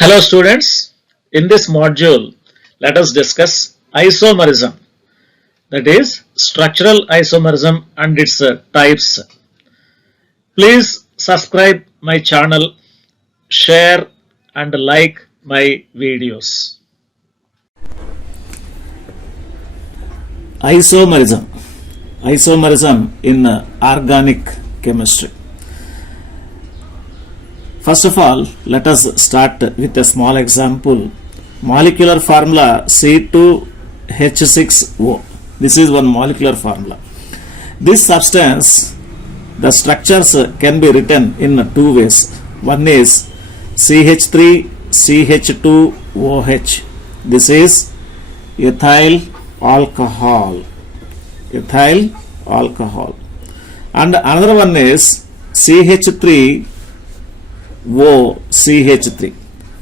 Hello students, in this module let us discuss isomerism, that is structural isomerism and its types. Please subscribe my channel, share and like my videos. Isomerism in organic chemistry. First of all, let us start with a small example. Molecular formula C2H6O. This is one molecular formula. This substance, the structures can be written in two ways. One is CH3CH2OH. This is ethyl alcohol. Ethyl alcohol. And another one is CH3OCH3.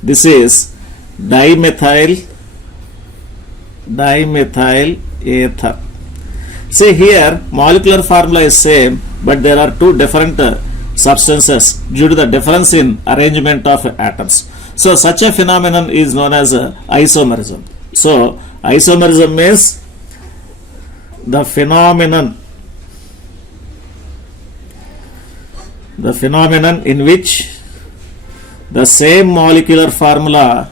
This is dimethyl ether. See here, molecular formula is same, but there are two different substances due to the difference in arrangement of atoms. So such a phenomenon is known as isomerism. So isomerism is the phenomenon in which the same molecular formula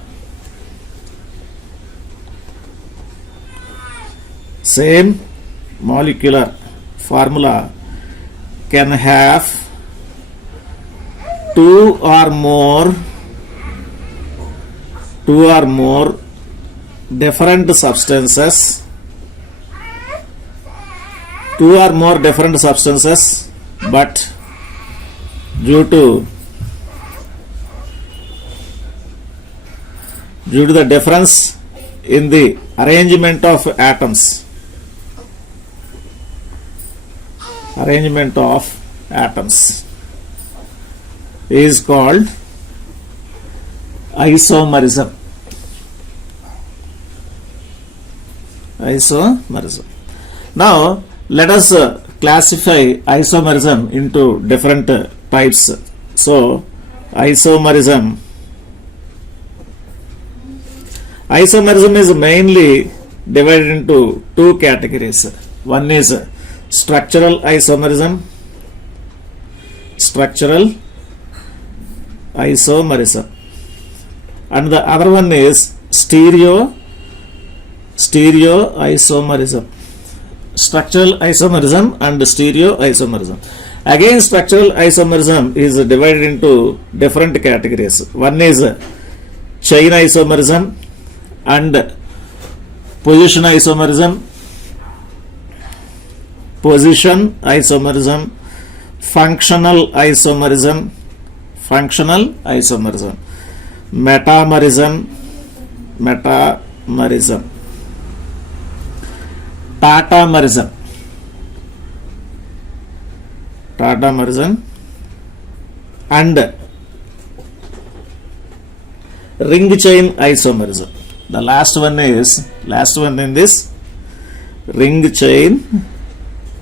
can have two or more different substances, but due to the difference in the arrangement of atoms is called isomerism. Now let us classify isomerism into different types. So isomerism is mainly divided into two categories. One is structural isomerism, and the other one is stereo isomerism. Structural isomerism and stereo isomerism. Again, structural isomerism is divided into different categories. One is chain isomerism and position isomerism, functional isomerism, metamerism, tatamerism, and ring chain isomerism. The last one in this ring chain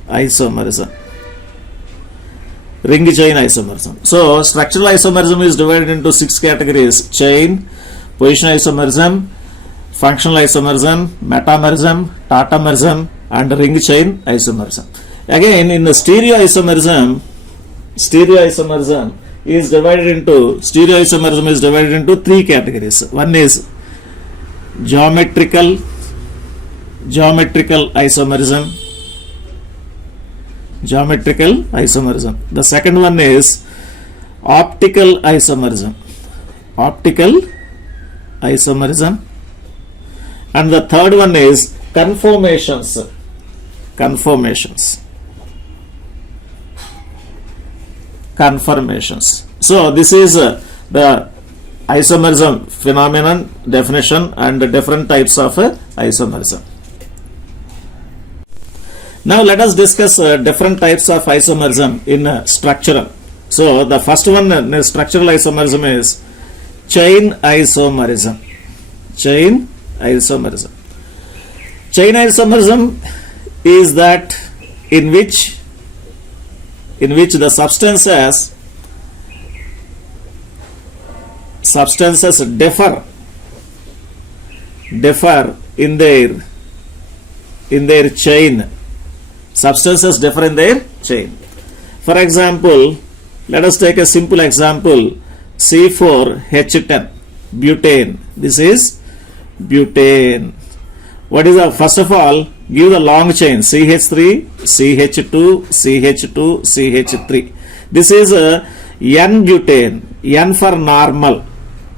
isomerism. So structural isomerism is divided into 6 categories: chain, position isomerism, functional isomerism, metamerism, tatamerism, and ring chain isomerism. Again, in the stereo isomerism is divided into 3 categories. One is geometrical isomerism. The second one is optical isomerism, and the third one is conformations. So this is the isomerism phenomenon, definition, and the different types of isomerism. Now let us discuss different types of isomerism in structural. So the first one in structural isomerism is chain isomerism. Chain isomerism is that in which the substances substances differ in their chain. Substances differ in their chain. For example, let us take a simple example, C4H10 butane. This is butane. What is the, first of all, give the long chain CH3, CH2, CH2, CH3. This is N-butane, N for normal.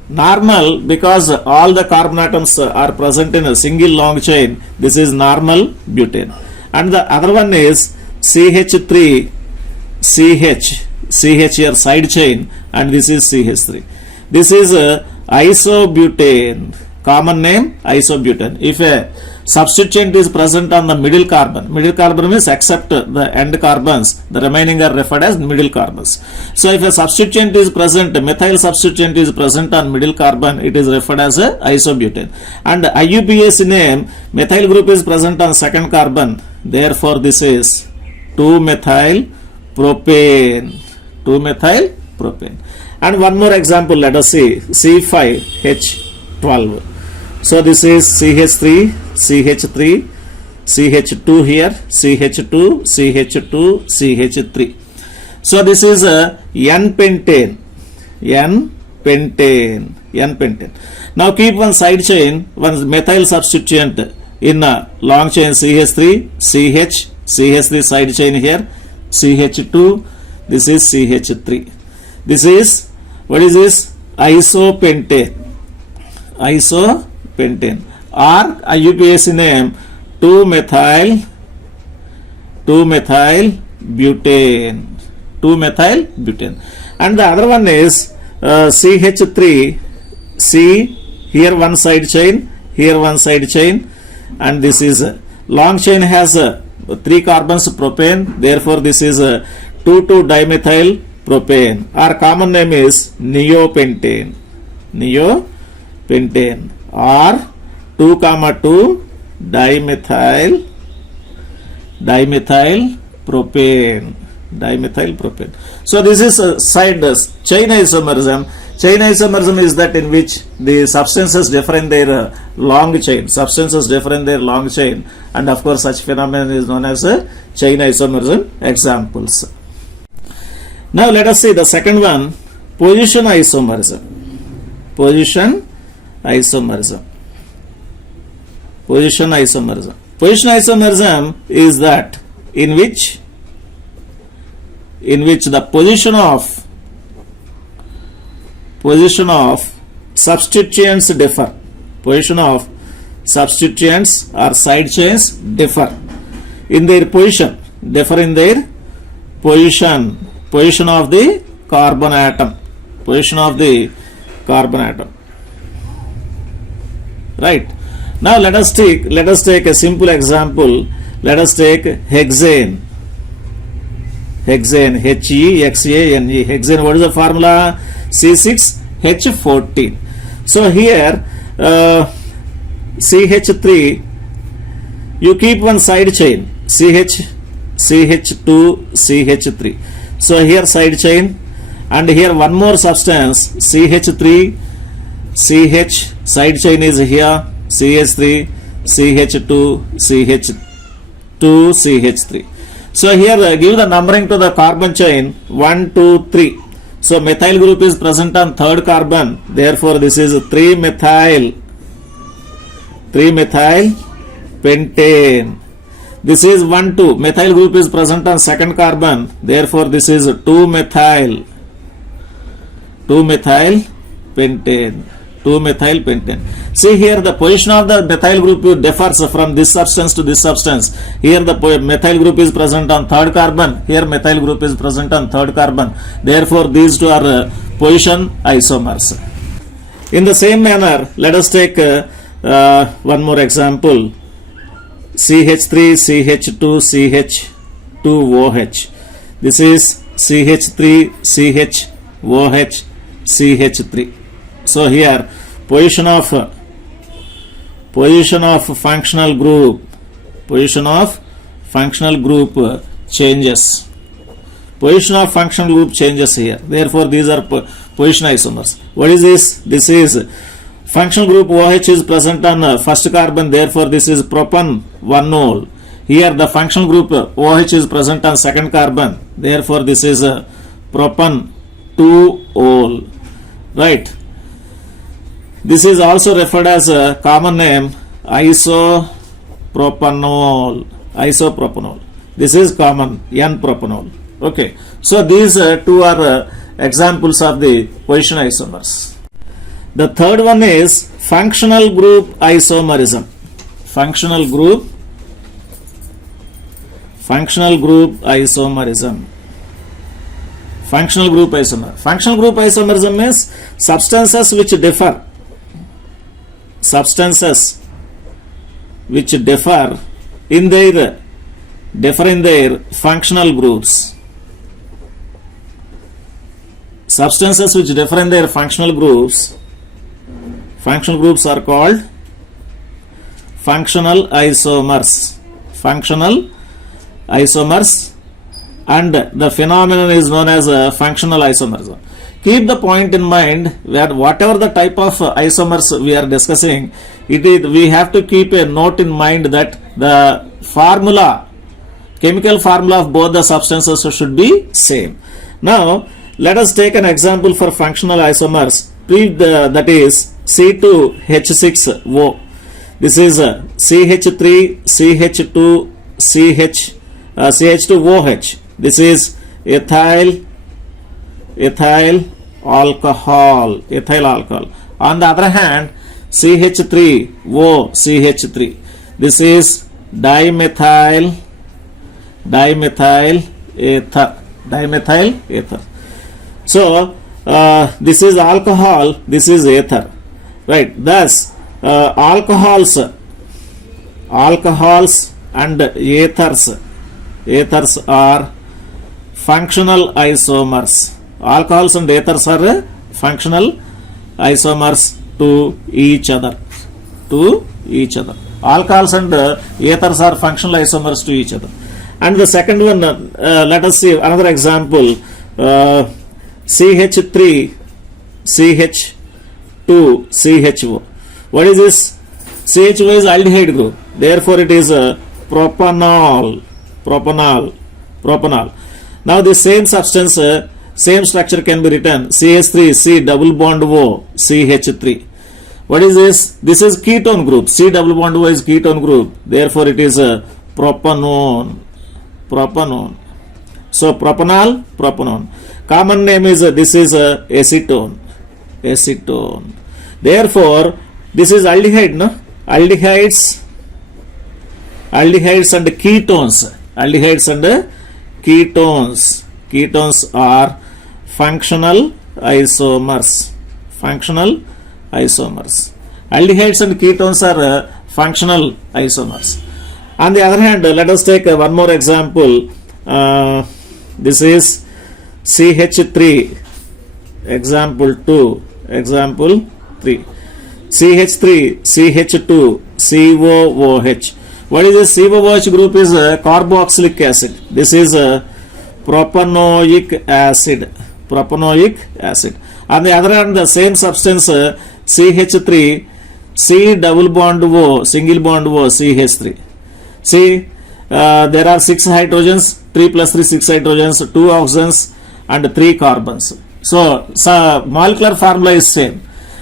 Normal because all the carbon atoms are present in a single long chain. This is normal butane. And the other one is CH3, CH here side chain, and this is CH3. This is isobutane. Common name isobutane. If a substituent is present on the middle carbon means except the end carbons, the remaining are referred as middle carbons. So if a substituent is present, methyl substituent is present on middle carbon, it is referred as a isobutane. And IUPAC name, methyl group is present on second carbon, therefore this is 2-methyl propane. 2-methyl propane. And one more example, let us see, C5H12. So this is CH3, CH3, CH2 here, CH2, CH2, CH3. So this is N-pentane, N-pentane. Now keep one side chain, one methyl substituent in a long chain CH3, CH3 side chain here, CH2, this is CH3. This is, what is this? Isopentane. Isopentane. Or IUPAC name 2-methyl butane. 2-methyl butane. And the other one is CH3, C, here one side chain, here one side chain, and this is long chain has 3 carbons propane, therefore this is 2,2-dimethyl propane. Our common name is neopentane. Neopentane. Or 2,2-dimethyl propane. So this is side chain isomerism. Chain isomerism is that in which the substances differ in their long chain. And of course such phenomenon is known as chain isomerism examples. Now let us see the second one, position isomerism. Position isomerism is that in which the position of substituents differ. Position of substituents or side chains differ in their position. Position of the carbon atom. Right. Now let us take a simple example. Let us take hexane. Hexane, Hexane. Hexane, what is the formula? C6H14. So here CH3, you keep one side chain, CH2, CH3. So here side chain, and here one more substance, CH3, CH, side chain is here, CH3, CH2, CH2, CH3. So here give the numbering to the carbon chain 1, 2, 3. So methyl group is present on third carbon, therefore this is 3-methyl pentane. This is 1, 2. Methyl group is present on second carbon, therefore this is 2-methyl pentane. See here the position of the methyl group differs from this substance to this substance. Here the methyl group is present on third carbon, here methyl group is present on third carbon. Therefore these two are position isomers. In the same manner, let us take one more example. CH3, CH2, CH2OH. This is CH3, CHOH, CH3. So here position of functional group changes. Position of functional group changes here. Therefore these are position isomers. What is this? This is functional group OH is present on first carbon, therefore this is propan 1-ol. Here the functional group OH is present on second carbon, therefore this is propan 2-ol. Right. This is also referred as a common name isopropanol. Isopropanol. This is common N-propanol. Okay. So these two are examples of the position isomers. The third one is functional group isomerism. Functional group isomerism. Functional group isomer. Functional group isomerism is substances which differ. Substances which differ in their functional groups. Substances which differ in their functional groups. Functional groups are called functional isomers. Functional isomers, and the phenomenon is known as functional isomerism. Keep the point in mind that whatever the type of isomers we are discussing, we have to keep a note in mind that the chemical formula of both the substances should be same. Now let us take an example for functional isomers. That is C2H6O. This is CH3 CH2 CH2OH. This is ethyl alcohol. On the other hand, CH3O CH3. This is dimethyl ether. So this is alcohol, this is ether. Right. Thus alcohols and ethers are functional isomers. Alcohols and ethers are functional isomers to each other. Alcohols and ethers are functional isomers to each other. And the second one, let us see another example. CH3 CH2 CHO. What is this? CHO is aldehyde group. Therefore it is propanol. Now the same substance, same structure can be written CH3 C double bond O CH3. What is this? This is ketone group. C double bond O is ketone group. Therefore it is propanone. So propanol. Common name is this is acetone. Therefore this is aldehyde, no? Aldehydes and ketones. Ketones are functional isomers. Aldehydes and ketones are functional isomers. On the other hand, let us take one more example. This is CH3. Example 3. CH3 CH2 COOH. What is this? COOH group is carboxylic acid. This is propanoic acid. On the other hand, the same substance CH3 C double bond O single bond O CH3. See, there are 6 hydrogens, 3 plus 3 6 hydrogens, 2 oxygens and 3 carbons. So molecular formula is same.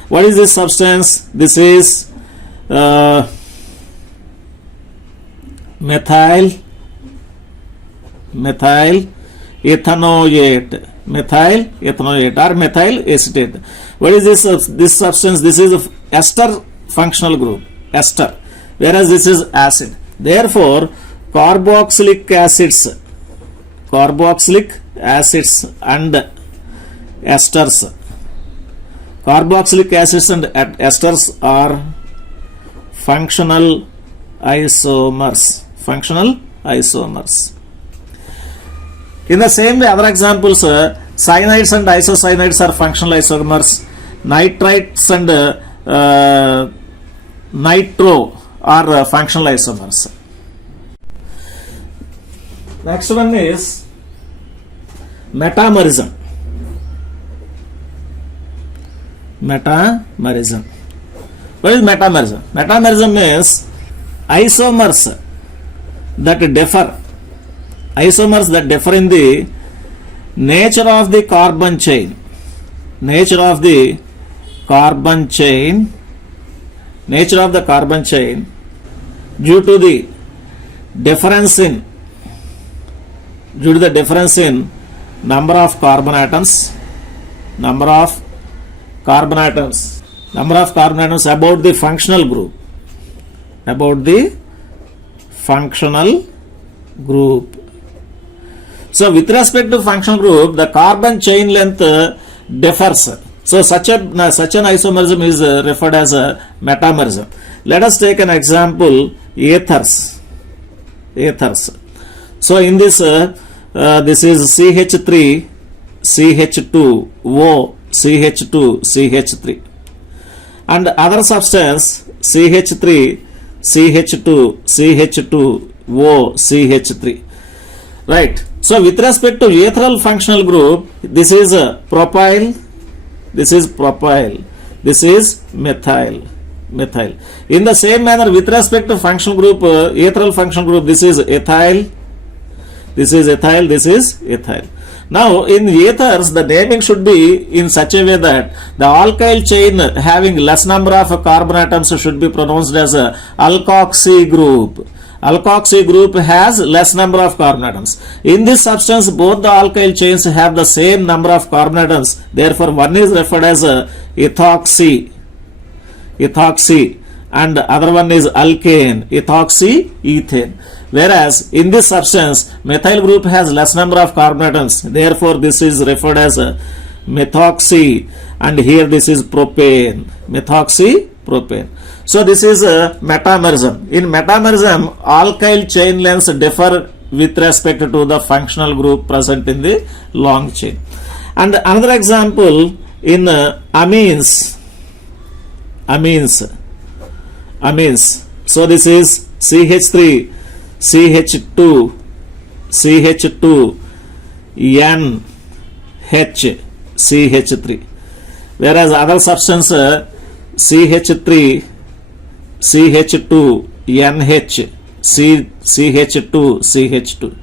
What is this substance? This is methyl ethanoate or methyl acetate. What is this substance? This is ester functional group, ester, whereas this is acid. Therefore carboxylic acids and esters. Carboxylic acids and esters are functional isomers. In the same way, other examples, cyanides and isocyanides are functional isomers. Nitrites and nitro are functional isomers. Next one is metamerism. Metamerism. What is metamerism? Metamerism is isomers that differ. Isomers that differ in the nature of the carbon chain. Nature of the carbon chain. Nature of the carbon chain due to the difference in number of carbon atoms about the functional group. So with respect to functional group, the carbon chain length differs. So such an isomerism is referred as a metamerism. Let us take an example, ethers. So in this this is CH3 CH2O CH2 CH3, and other substance CH3 CH2 CH2O CH3, right? So with respect to ethereal functional group, this is propyl, this is methyl. In the same manner, with respect to functional group, ethereal functional group, this is ethyl. Now in ethers, the naming should be in such a way that the alkyl chain having less number of carbon atoms should be pronounced as a alkoxy group. Alkoxy group has less number of carbon atoms. In this substance, both the alkyl chains have the same number of carbon atoms. Therefore, one is referred as a ethoxy, and other one is alkane, ethoxy-ethane. Whereas in this substance, methyl group has less number of carbon atoms. Therefore, this is referred as a methoxy, and here this is propane, methoxy-propane. So this is a metamerism. In metamerism, alkyl chain lengths differ with respect to the functional group present in the long chain. And another example in amines. So this is CH3 CH2 NH CH3, whereas other substance CH3 CH2 NH CH2 CH2.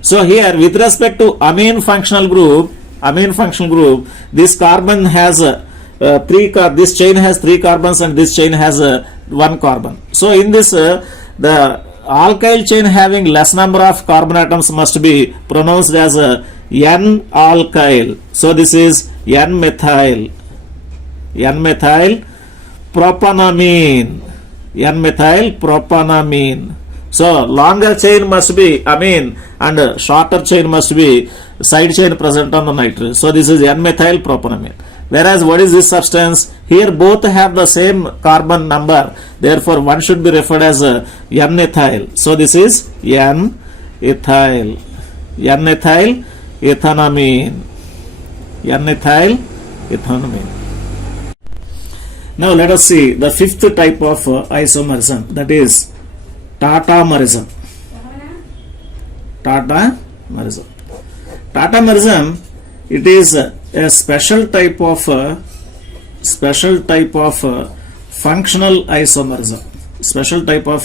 So here with respect to amine functional group, this carbon has this chain has 3 carbons and this chain has 1 carbon. So in this the alkyl chain having less number of carbon atoms must be pronounced as N-alkyl. So this is N-methyl propanamine. So longer chain must be amine and shorter chain must be side chain present on the nitrogen. So this is N-methyl propanamine. Whereas what is this substance? Here both have the same carbon number. Therefore one should be referred as N-ethyl. So this is N-ethyl ethanamine. Now let us see the fifth type of isomerism, that is Tatamerism. Tatamerism, it is a special type of functional isomerism. Special type of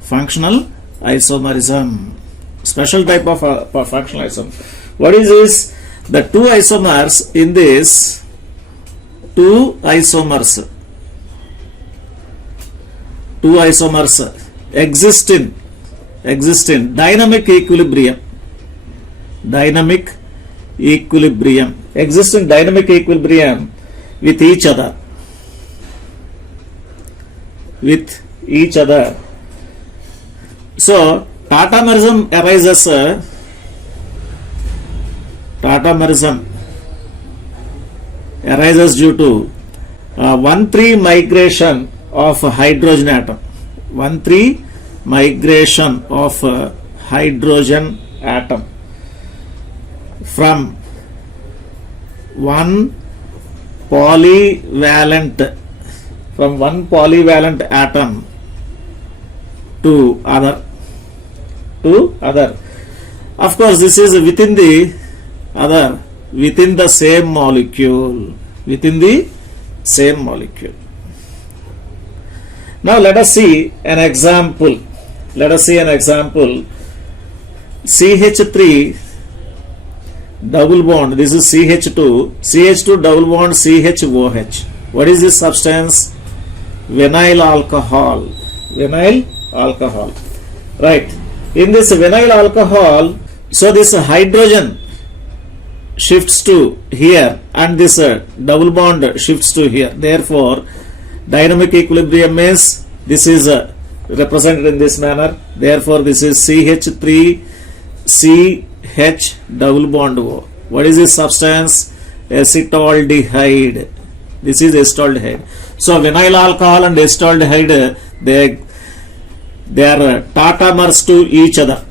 functional isomerism. What is this? The two isomers in this, two isomers exist in dynamic equilibrium. Exist in dynamic equilibrium with each other. So Tatamerism arises due to 1,3 migration of hydrogen atom. 1,3 migration of hydrogen atom from one polyvalent atom to other. Of course, this is within the same molecule. same molecule. Now let us see an example. Let us see an example. CH3 double bond. This is CH2. CH2 double bond CHOH. What is this substance? Vinyl alcohol. Vinyl alcohol. Right. In this vinyl alcohol, so this hydrogen shifts to here and this double bond shifts to here. Therefore, dynamic equilibrium means this is represented in this manner. Therefore, this is CH3 CH double bond O. What is this substance? Acetaldehyde. This is acetaldehyde. So, vinyl alcohol and acetaldehyde, they are tautomers to each other.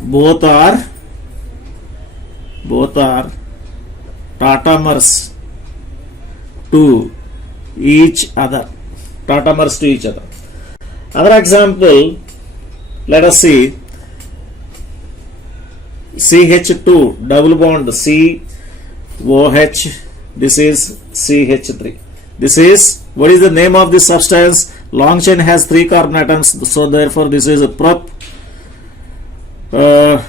Both are tautomers to each other. Tautomers to each other. Other example, let us see CH2 double bond COH. This is CH3. This is, what is the name of this substance? Long chain has 3 carbon atoms, so therefore this is a prop 2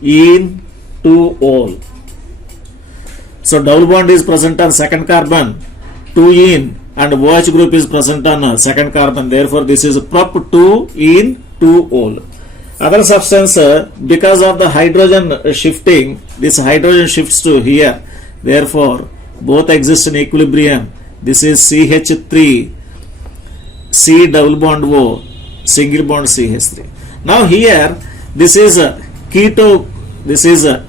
in 2 ol. So double bond is present on second carbon, 2 in, and OH group is present on second carbon. Therefore this is prop 2 in 2 ol. Other substance, because of the hydrogen shifting, this hydrogen shifts to here. Therefore both exist in equilibrium. This is CH3 C double bond O, single bond CH3. Now here this is a keto. This is a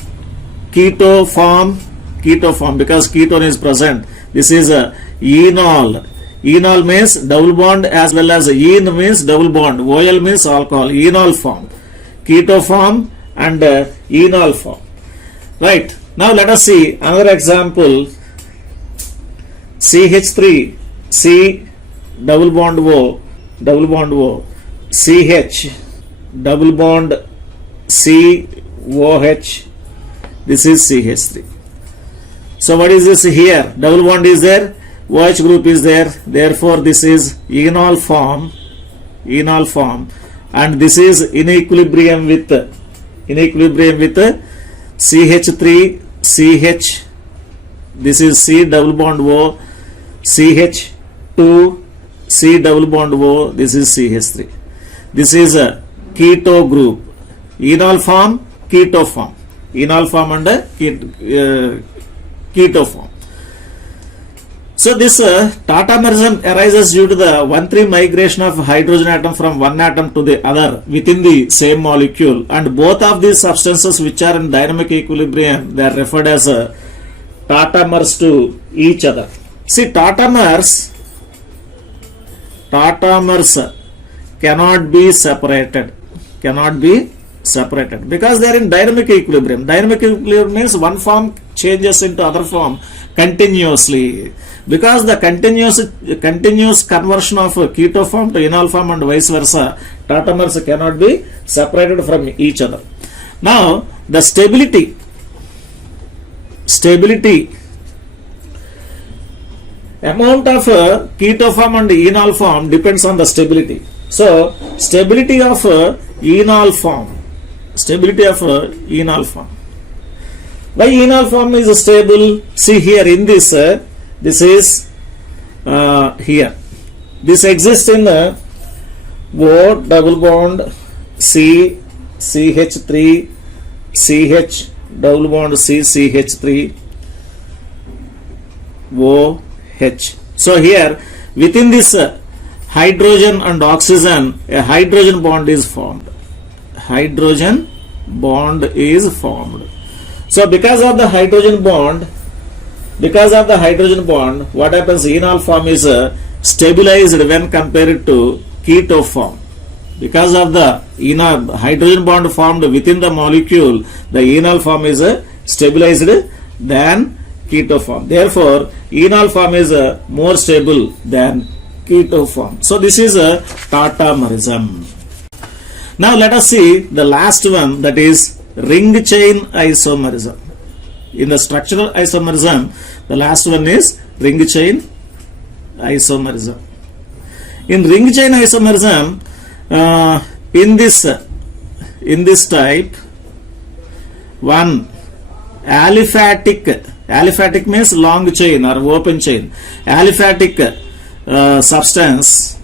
keto form because ketone is present. This is a enol. Enol means double bond as well as en means double bond. OL means alcohol. Enol form, keto form and enol form. Right. Now let us see another example. CH3 C double bond O CH double bond COH. This is CH3. So what is this here? Double bond is there, OH group is there. Therefore this is enol form, and this is in equilibrium with CH3 CH. This is C double bond O, CH2 C double bond O. This is CH3. This is a keto group. Enol form, keto form. Enol form and keto form. So this tautomerism arises due to the 1,3 migration of hydrogen atom from one atom to the other within the same molecule, and both of these substances which are in dynamic equilibrium, they are referred as tautomers to each other. See, tautomers cannot be separated because they are in dynamic equilibrium. Dynamic equilibrium means one form changes into other form continuously. Because the continuous conversion of keto form to enol form and vice versa, tautomers cannot be separated from each other. Now the stability amount of keto form and enol form depends on the stability. So stability of enol form. Why enol form is stable? See here in this, this is here. This exists in O double bond C CH3 CH double bond C CH3 OH. So here within this hydrogen and oxygen, a hydrogen bond is formed. So because of the hydrogen bond, what happens? Enol form is stabilized when compared to keto form. Because of the hydrogen bond formed within the molecule, the enol form is stabilized than keto form. Therefore, enol form is more stable than keto form. So this is a tautomerism. Now let us see the last one, that is ring chain isomerism. In the structural isomerism, the last one is ring chain isomerism. In ring chain isomerism, in this type, one aliphatic means long chain or open chain. Aliphatic substance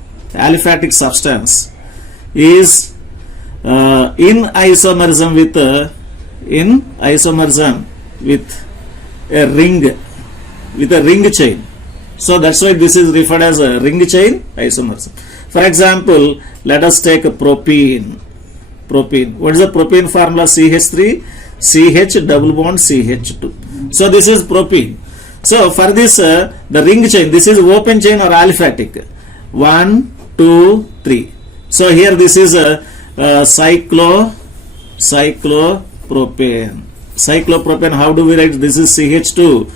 is in isomerism with a ring chain. So that's why this is referred as a ring chain isomerism. For example, let us take a propene. What is the propene formula? CH3 CH double bond CH2. So this is propene. So for this the ring chain, this is open chain or aliphatic. 1, 2, 3. So here this is a cyclopropane. Cyclopropane, how do we write? This is CH2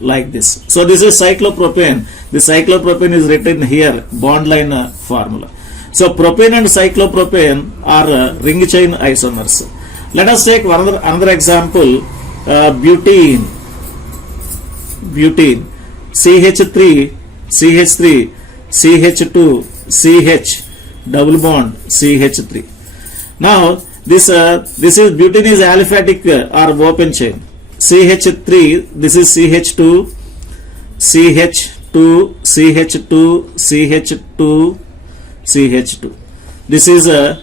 like this. So this is cyclopropane. The cyclopropane is written here, bond line formula. So propane and cyclopropane are ring chain isomers. Let us take another example, butene. CH3 CH2 CH double bond CH3. Now this is butene is aliphatic or open chain. CH3, this is CH2 CH2 CH2. This is a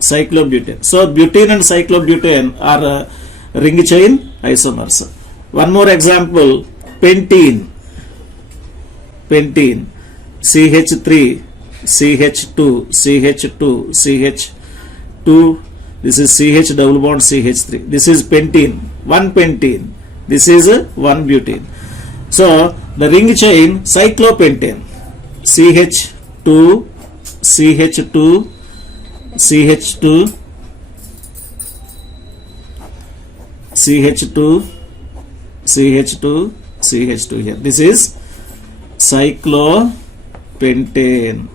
cyclobutane. So butene and cyclobutane are ring chain isomers. One more example, pentene. CH3 CH2 CH2. This is CH double bond CH3. This is pentene. One pentene. This is one butene. So the ring chain cyclopentane. CH2 CH2 CH2 CH2 here. This is cyclopentane.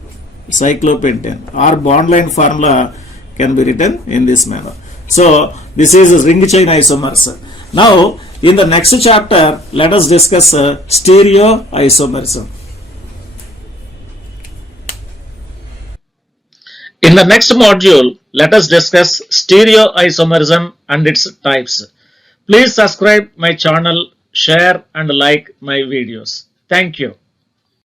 Our bond line formula can be written in this manner. So this is ring chain isomers. Now in the next chapter, let us discuss stereoisomerism. In the next module, let us discuss stereoisomerism and its types. Please subscribe my channel, share and like my videos. Thank you.